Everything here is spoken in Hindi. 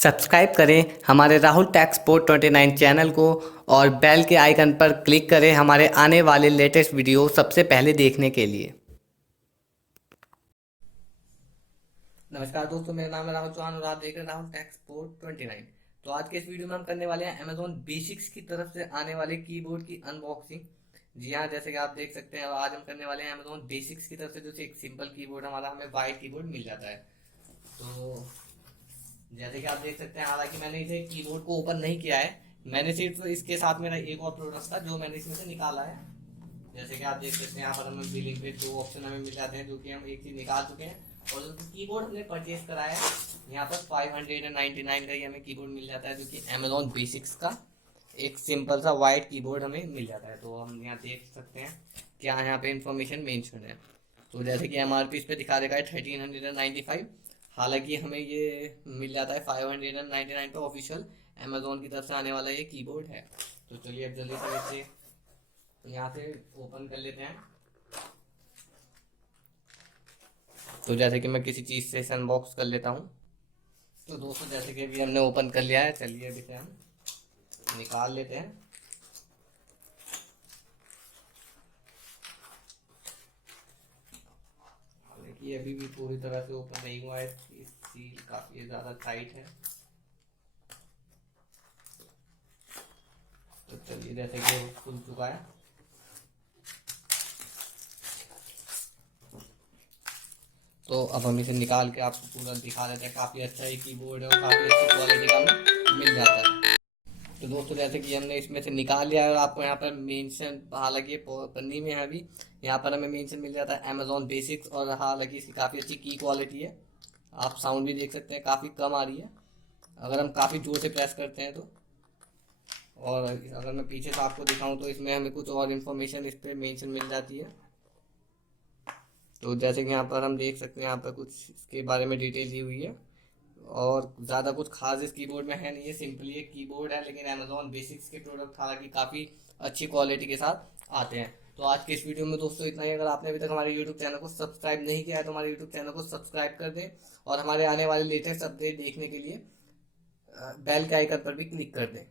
सब्सक्राइब करें हमारे राहुल टेक स्पोर्ट 29 चैनल को और बेल के आइकन पर क्लिक करें हमारे आने वाले लेटेस्ट वीडियो सबसे पहले देखने के लिए। नमस्कार दोस्तों, मेरा नाम है राहुल चौहान और आप देख रहे हैं राहुल टेक स्पोर्ट 29। तो आज के इस वीडियो में हम करने वाले हैं अमेजोन बेसिक्स की तरफ से आने वाले कीबोर्ड की अनबॉक्सिंग। जी हाँ, जैसे कि आप देख सकते हैं आज हम करने वाले हैं अमेजोन बेसिक्स की तरफ से जो एक सिंपल कीबोर्ड हमारा हमें वाइट कीबोर्ड मिल जाता है। तो जैसे कि आप देख सकते हैं, हालांकि मैंने इसे कीबोर्ड को ओपन नहीं किया है, मैंने सिर्फ इसके साथ मेरा एक और प्रोडक्ट था जो मैंने इसमें से निकाला है। जैसे कि आप देख सकते हैं यहाँ पर हमें बिलिंग पे दो ऑप्शन हमें मिल जाते हैं जो कि हम एक चीज निकाल चुके हैं। और जो कीबोर्ड हमने परचेज कराया है यहाँ पर 599 का ही हमें कीबोर्ड मिल जाता है, जो कि अमेजोन बेसिक्स का एक सिंपल सा वाइट कीबोर्ड हमें मिल जाता है। तो हम यहाँ देख सकते हैं क्या यहाँ पे इंफॉर्मेशन मेंशन है। तो जैसे कि एमआरपी इस पे दिखा देगा है 1395, हालांकि हमें ये मिल जाता है 599 पे ऑफिशियल अमेजोन की तरफ से आने वाला ये कीबोर्ड है। तो चलिए अब जल्दी से इसे यहाँ से ओपन कर लेते हैं। तो जैसे कि मैं किसी चीज़ से इसे अनबॉक्स कर लेता हूँ। तो दोस्तों जैसे कि अभी हमने ओपन कर लिया है, चलिए अभी इसे हम निकाल लेते हैं। ये अभी भी पूरी तरह से ओपन नहीं हुआ है, सील काफी ज़्यादा टाइट है। तो चलिए जैसे कि वो खुल चुका है। तो अब हम इसे निकाल के आपको पूरा दिखा देते हैं। काफ़ी अच्छा ये कीबोर्ड है और काफ़ी अच्छी क्वालिटी का हमें मिल जाता है। तो दोस्तों जैसे कि हमने इसमें से निकाल लिया है और आपको यहाँ पर मेंशन, हालांकि पन्नी में है अभी, यहाँ पर हमें मेंशन मिल जाता है अमेजोन बेसिक्स। और हालांकि इसकी काफ़ी अच्छी की क्वालिटी है, आप साउंड भी देख सकते हैं काफ़ी कम आ रही है अगर हम काफ़ी जोर से प्रेस करते हैं तो। और अगर मैं पीछे से आपको दिखाऊं तो इसमें हमें कुछ और इन्फॉर्मेशन इस पर मेंशन मिल जाती है। तो जैसे कि यहाँ पर हम देख सकते हैं, यहाँ पर कुछ इसके बारे में डिटेल दी हुई है और ज़्यादा कुछ खास इस कीबोर्ड में है नहीं है, सिंपली एक कीबोर्ड है। लेकिन अमेजोन बेसिक्स के प्रोडक्ट हालांकि काफ़ी अच्छी क्वालिटी के साथ आते हैं। तो आज के इस वीडियो में दोस्तों इतना ही। अगर आपने अभी तक हमारे यूट्यूब चैनल को सब्सक्राइब नहीं किया है तो हमारे यूट्यूब चैनल को सब्सक्राइब कर दें और हमारे आने वाले लेटेस्ट अपडेट देखने के लिए बेल के आइकन पर भी क्लिक कर दें।